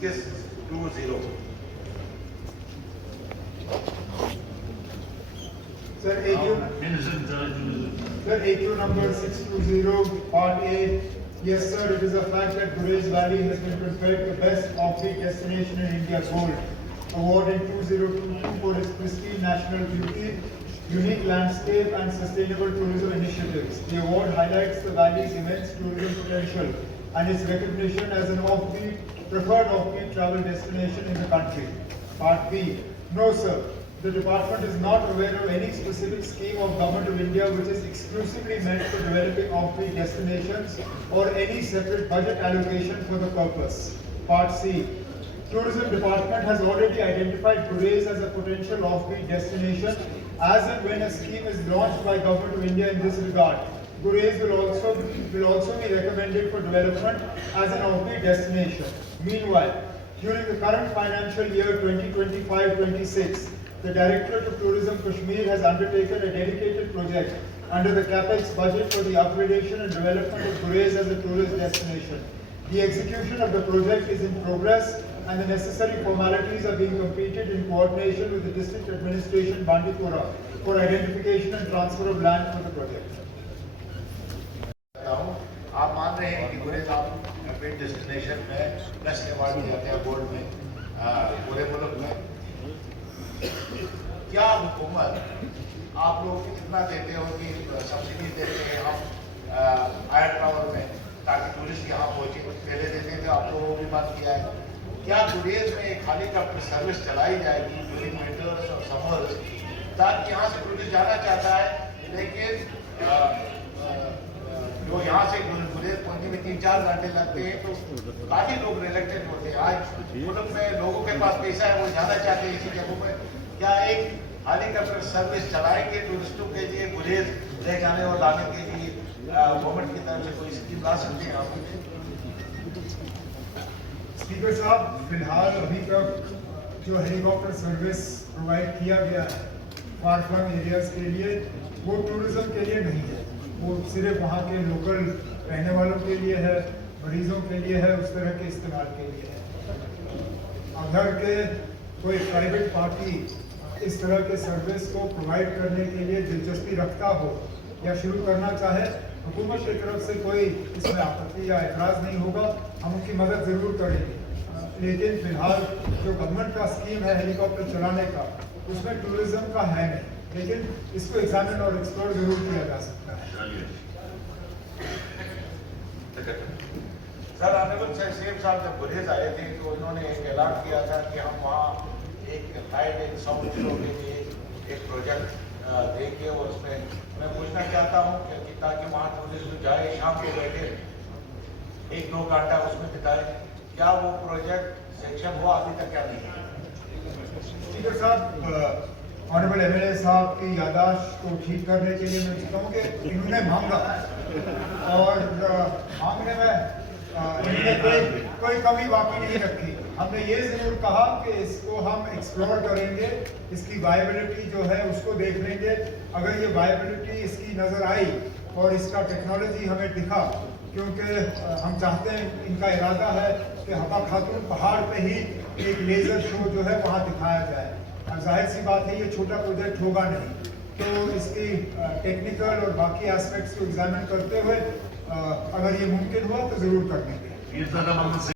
620. Sir, AQ number 620, Part A. Yes, sir, it is a fact that Gurez Valley has been conferred the best offbeat destination in India Gold Award in 2022 for its pristine natural beauty, unique landscape and sustainable tourism initiatives. The award highlights the valley's immense tourism potential and its recognition as an preferred offbeat travel destination in the country. Part B. No, sir. The department is not aware of any specific scheme of Government of India which is exclusively meant for developing offbeat destinations or any separate budget allocation for the purpose. Part C. Tourism Department has already identified Gurez as a potential offbeat destination. As and when a scheme is launched by Government of India in this regard, Gurez will also be recommended for development as an offbeat destination. Meanwhile, during the current financial year 2025-26, the Directorate of Tourism Kashmir has undertaken a dedicated project under the CAPEX budget for the upgradation and development of Gurez as a tourist destination. The execution of the project is in progress and the necessary formalities are being completed in coordination with the District Administration Bandipora for identification and transfer of land for the project. आप मान रहे हैं कि गुरेज update destination में best award दिया गया gold में पूरे मुल्क में, क्या हुकूमत आप लोग कितना देते हो कि सब्सिडी देते हैं हम एयर ट्रैवल में ताकि टूरिस्ट यहाँ पहुँचे? पहले देते थे, आप लोगों ने बात किया है। क्या गुरेज में एक हेलीकॉप्टर सर्विस चलाई जाएगी ड्यूरिंग विंटर्स और समर्स ताकि यहाँ से टूरिस्ट जाना चाहता है लेकिन जो यहाँ से गुरेज पहुँचने में 3-4 घंटे लगते हैं तो काफ़ी लोग रिलेक्टेड होते हैं। आज मुल्क में लोगों के पास पैसा है, वो जाना चाहते हैं इसी जगहों में। क्या एक हेलीकॉप्टर सर्विस चलाएंगे टूरिस्टों के लिए गुरेज ले जाने और लाने के लिए? गवर्नमेंट की तरफ से कोई स्कीम ला सकते हैं आप? स्पीकर साहब, फिलहाल अभी तक जो हेलीकॉप्टर सर्विस प्रोवाइड किया गया है फार फ्लंग एरियाज के लिए, वो टूरिज्म के लिए नहीं है। वो सिर्फ वहाँ के लोकल रहने वालों के लिए है, मरीजों के लिए है, उस तरह के इस्तेमाल के लिए है। अगर के कोई प्राइवेट पार्टी इस तरह के सर्विस को प्रोवाइड करने के लिए दिलचस्पी रखता हो या शुरू करना चाहे, हुकूमत की तरफ से कोई इसमें आपत्ति या एतराज़ नहीं होगा, हम उनकी मदद ज़रूर करेंगे। लेकिन फिलहाल जो गवर्नमेंट का स्कीम है हेलीकॉप्टर चलाने का, उसमें टूरिज्म का है नहीं, लेकिन इसको एग्जामिन और एक्सप्लोर जरूर किया जा सकता है। सर, ऑनरेबल सेम साहब जब गुरेज आए थे तो इन्होंने एक ऐलान किया था कि हम वहाँ एक लाइट एक साउंड शो के लिए एक प्रोजेक्ट देंगे और उसमें मैं पूछना चाहता हूँ कि ताकि वहाँ टूरिस्ट जाए, शाम को बैठे 1-2 घंटा उसमें बिताए, क्या वो प्रोजेक्ट सेक्शन हुआ? अभी तक क्या नहीं है? स्पीकर साहब, ऑनरेबल एमएलए साहब की याददाश्त को ठीक करने के लिए मैं कहता हूँ कि इन्होंने मांगा और मांगने में इन्होंने कोई कमी बाकी नहीं रखी। हमने ये जरूर कहा कि इसको हम एक्सप्लोर करेंगे, इसकी वायबिलिटी जो है उसको देख लेंगे। अगर ये वायबिलिटी इसकी नज़र आई और इसका टेक्नोलॉजी हमें दिखा, क्योंकि हम चाहते हैं, इनका इरादा है कि हवा खातून पहाड़ पे ही एक लेज़र शो जो है वहाँ दिखाया जाए। अब जाहिर सी बात है ये छोटा प्रोजेक्ट होगा नहीं, तो इसकी टेक्निकल और बाकी एस्पेक्ट्स को एग्जामिन करते हुए अगर ये मुमकिन हुआ तो ज़रूर कर देंगे।